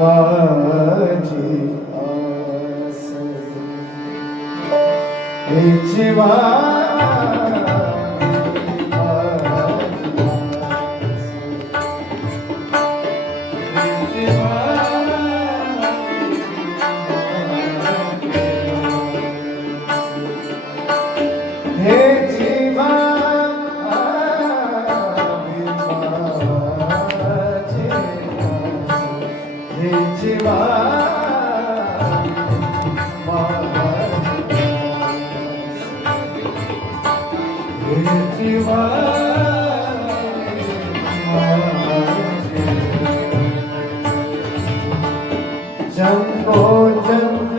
Hey, Chihuahua. जम्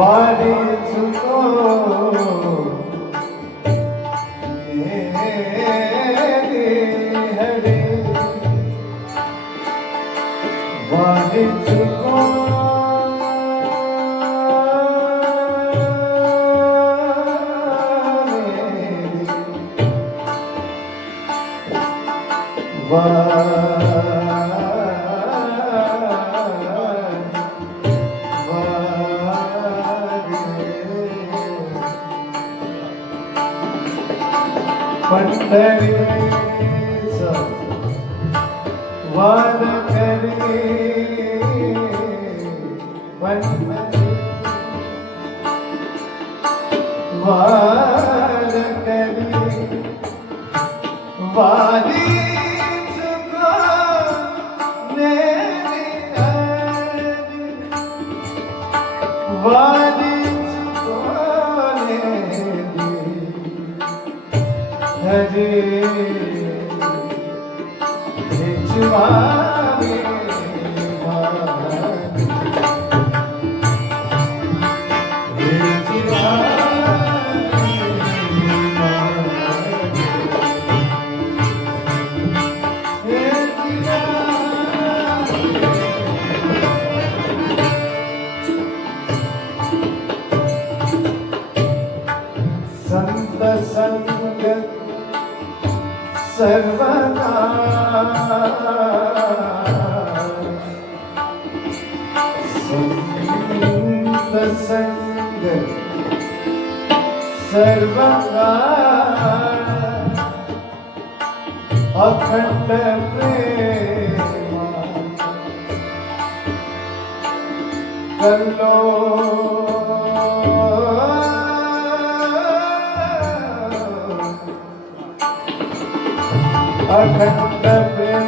Oh, oh, oh, oh, oh, quando clareza vai na clareza वादी, ध्वज हे ਸਰਬੰਗਾਰ ਅਖੰਡ ਪ੍ਰੇਮਾ ਕਰਨੋ ਅਖੰਡ ਪ੍ਰੇਮ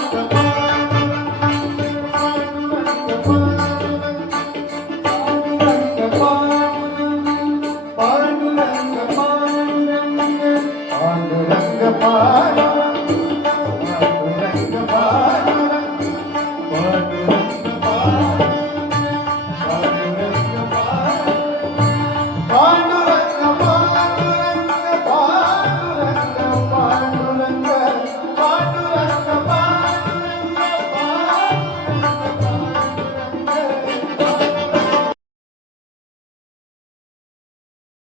Thank you.